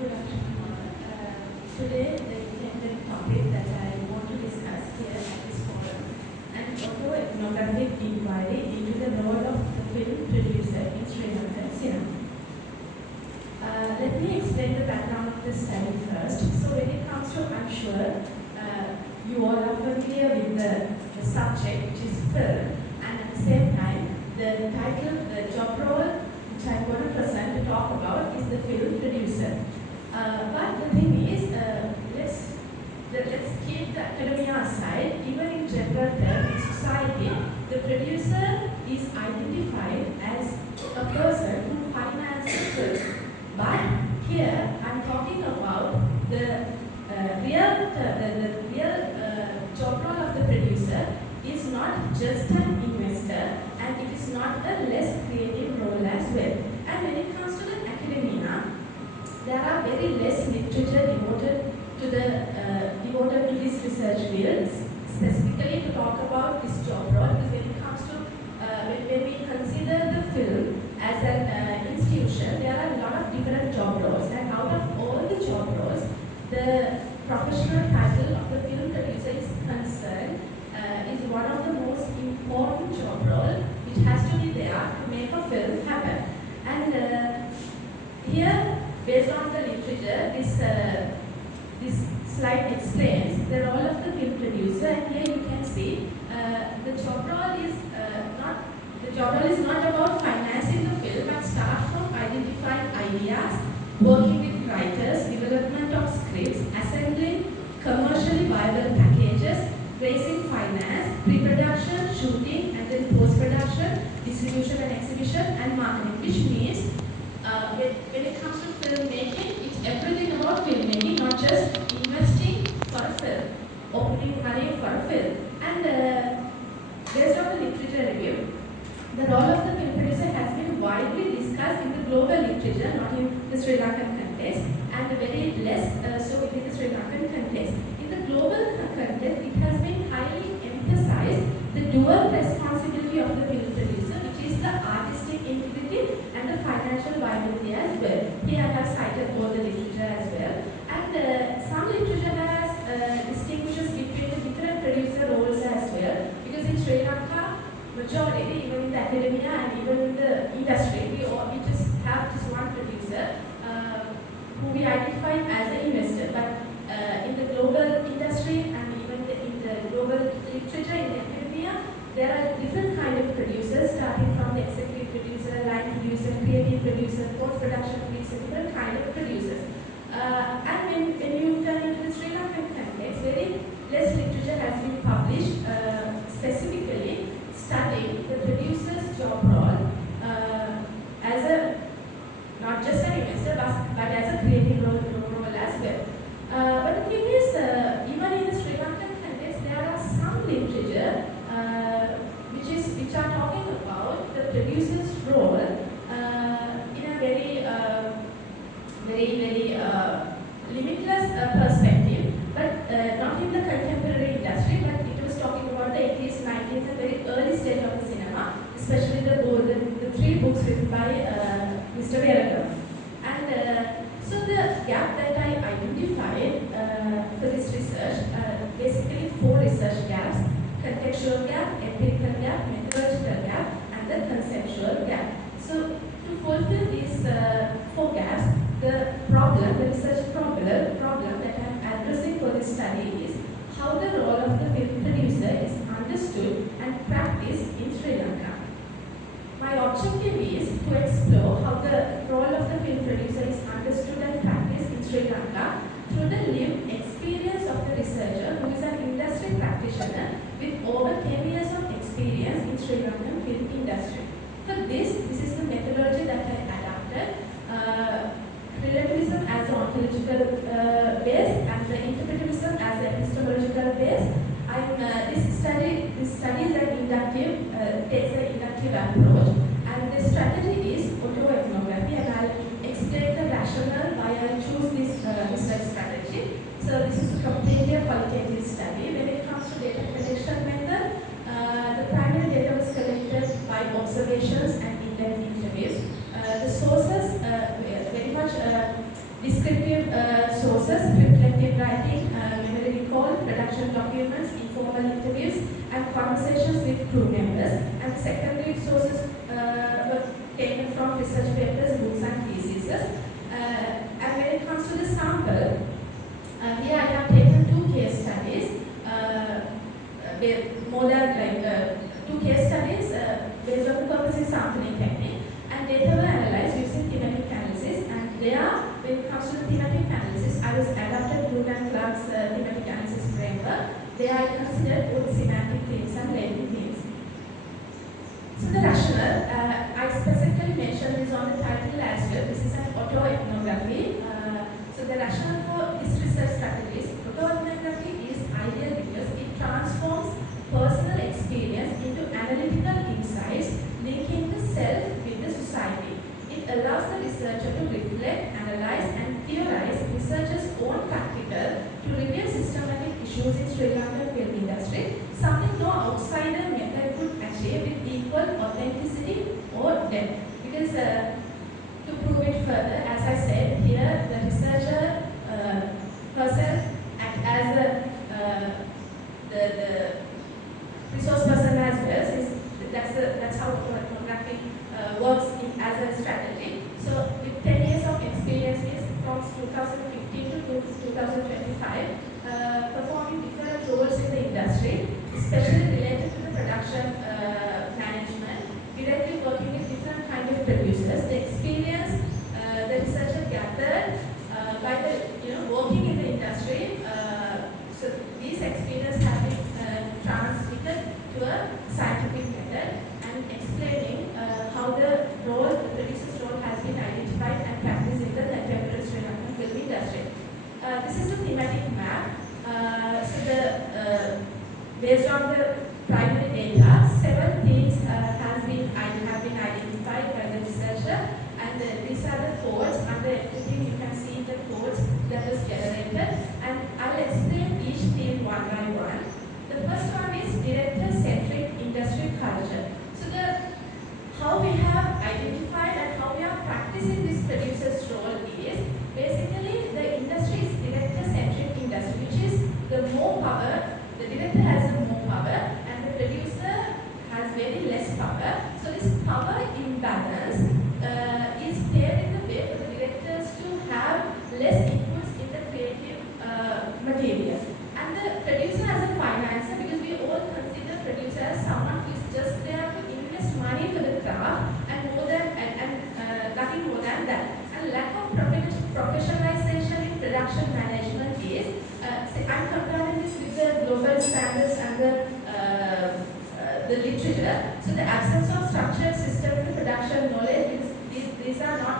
Good afternoon. Today, the intended topic that I want to discuss here at this forum, an autoethnographic inquiry into the role of the film producer in Sri Lankan cinema. Let me explain the background of the study first. So when it comes to, I'm sure you all are familiar with the subject, which is film, and at the same time, the title, the job role, which I'm going to present to talk about, is the film producer. But the thing is, let's keep the academia aside. Even in general terms, in society, the producer is identified as a person who finances film. But here, I'm talking about the real job role of the producer is not just an investor, and it is not a less creative role as well. And when it comes to the academia, there are very less literature devoted to this research field, specifically to talk about this job role. Because when it comes to when we consider the film as an institution, there are a lot of different job roles, and out of all the job roles, the professional title of the film producer is concerned is one of the most important job roles, which has to be there to make a film happen. And here, based on the literature, this slide explains the role of the film producer, and here you can see the job role is not about financing the film, but start from identifying ideas, working with writers, development of scripts, assembling commercially viable packages, raising finance, pre-production, shooting, and then post-production, distribution and exhibition, and marketing, which means when it comes to filmmaking, it's everything about filmmaking, not just investing for a film or putting money for a film. And based on the literature review, the role of the film producer has been widely discussed in the global literature, not in the Sri Lankan context, and very less so within the Sri Lankan context. In the global context, it has been highly emphasized the dual responsibility of the film producer, which is the artistic integrity and the financial viability as well. Here I have cited all the literature as well. And some literature has distinguishes between the different producer roles as well, because in Sri Lanka, majority, even in the academia and even in the industry, we just have just one producer who we identify as an investor. But in the global industry and even in the global literature, in the academia, there are different kind of producers, starting from the executive producer, line producer, creative producer, post-production producer, different kind of producers. And when you turn into the Sri Lankan context, very less literature has been published specifically studying the producer's job role as a, not just an investor, but as a creative role as well. But the thing is, even in the Sri Lankan context, there are some literature which are talking about the producer's role in a very limitless perspective, but not in the contemporary industry, but it was talking about the 80s, 90s, and very early stage of the cinema, especially the three books written by Mr. Verakam. And so the gap that I identified for this research, basically four research gaps: contextual gap, empirical gap, methodological gap, and the conceptual gap. So to fulfill these four gaps, the research problem that I'm addressing for this study is how the role of the film producer is understood and practiced in Sri Lanka. My objective is to explore how the role of the film producer is understood and practiced in Sri Lanka through the lived experience of the researcher, who is an industry practitioner with over 10 years of experience in Sri Lankan film industry. For this is the methodology that I adapted. Relativism as an ontological base and the interpretivism as an epistemological base. This study is an inductive, takes an inductive approach, and the strategy is autoethnography, and I'll explain the rationale why I choose this research strategy. So this is completely a qualitative study. When it comes to data collection method, the primary data was collected by observations and in-depth interviews. The sources very much descriptive had conversations with crew members, and secondary sources were taken from research papers, books, and theses. And when it comes to the sample, here I have taken 2 case studies, more than like 2 case studies based on the purposive sampling technique, and data were analyzed using thematic analysis. And there, when it comes to the thematic analysis, I was adapted Bloom and Clark's thematic analysis framework. There I considered both semantic themes and latent themes. So the rationale, I specifically mentioned this on the title as well. This is an autoethnography. So the rationale for this research strategy is autoethnography is ideal because it transforms personal experience into analytical insights, linking the self with the society. It allows the researcher to reflect, analyze, and theorize researchers' own practical to reveal systematic issues in Sri Lankan film industry, something no outsider method could achieve with equal authenticity or depth. Because to prove it further, as I said here, the researcher herself act as the resource person as well. That's how autoethnography works as a strategy. So with 10 years of experience from 2015 to 2025, performing different roles in the industry, especially related to the production management, directly working with different kinds of producers. The experience the researcher gathered by working in the industry, so these experiences have been transmitted to a scientific method and explaining how the producer's role has been identified and practiced in the contemporary Sri Lankan film industry. This is the thematic map. Based on the primary data, 7 themes have been identified by the researcher, and these are the codes. Under everything you can see the codes that was generated, and I'll explain each theme one by one. The first one is director-centric industry culture. So how we have identified and how we are practicing this producer's role is basically the industry is director-centric industry, which is the more power. The director has the more power and the producer has very less power. So this power imbalance is paving the way for the directors to have less inputs in the creative material. And the producer has a financer, because we all consider producer as someone who is just there to invest money for the craft and more than nothing more than that. And lack of professionalization in production management is, I'm comparing this with the global standards and the literature. So the absence of structured system in the production knowledge, these are not,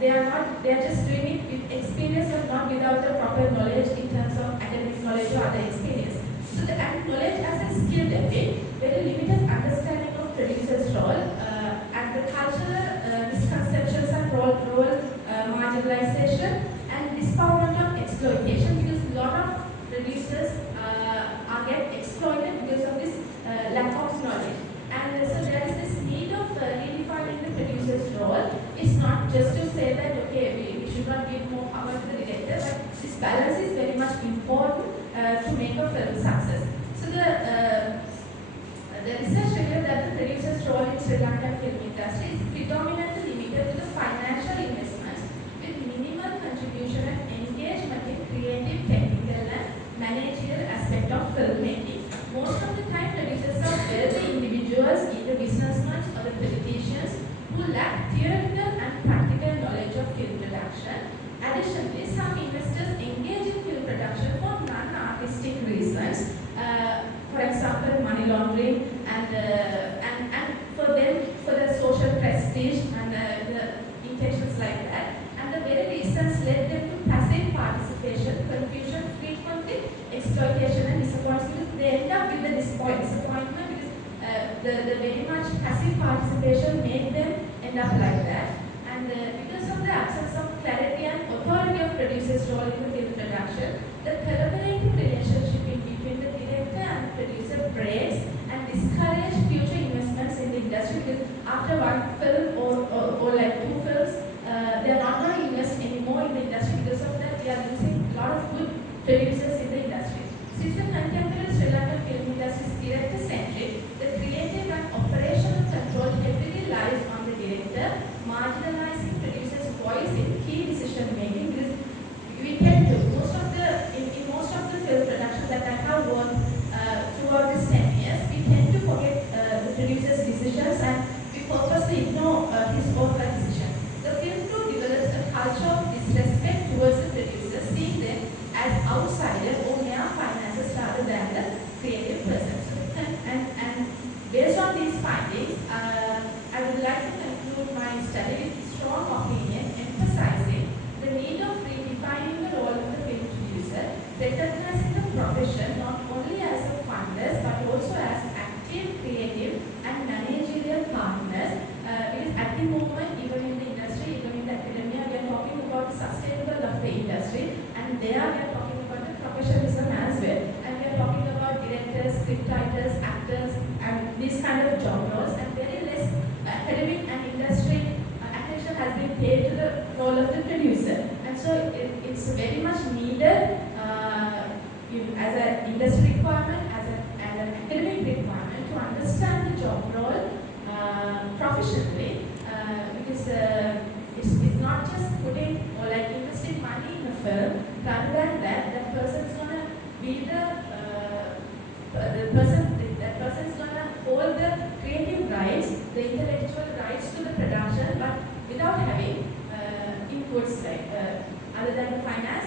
they are just doing it with experience and not without the proper knowledge in terms of academic knowledge or other experience. So the knowledge as a skill debate, very limited understanding of producer's role, and the cultural misconceptions and role marginalization and dispowerment of exploitation, because a lot of producers are get exploited because of this lack of knowledge. And so there is this need of redefining the producer's role. It's not just to say that okay, we should not give more power to the director, but this balance is very much important to make a film success. So the research revealed that the producer's role in Sri Lankan film industry is predominantly limited to the financial investments with minimal contribution and engagement in creative, technical and managerial aspect of filmmaking. Most of the time, producers are wealthy individuals, either businessmen or the politicians, who lack theoretical and practical knowledge of film production. Additionally, some investors engage in film production for non-artistic reasons. For example, money laundering and for the social prestige and the intentions like that. And the very reasons led them to passive participation, confusion, frequently exploitation and disappointment. They end up with the disappointment because the very much passive participation made them end up like that. And because of the absence of clarity and authority of producer's role in the film production, the collaborative relationship between the director and the producer breaks and discourage future investments in the industry, because after one film or like 2 films, they are not going to invest anymore in the industry. Because of that, we are losing a lot of good producers in the industry. Since the contemporary Sri Lankan film industry is director recognizing the profession not only as a funders but also as active, creative and managerial partners. It is at the moment, even in the industry, even in the academia, we are talking about sustainable of the industry, and there we are talking about the professionalism as well. And we are talking about directors, scriptwriters, actors, and these kind of job roles, and very less academic and industry attention has been paid to the role of the producer. And so it's very much needed as an industry requirement, as an academic requirement to understand the job role professionally, because it's not just putting or like investing money in a film. Rather than that, that person is gonna be that person is gonna hold the creative rights, the intellectual rights to the production, but without having inputs like other than the finance,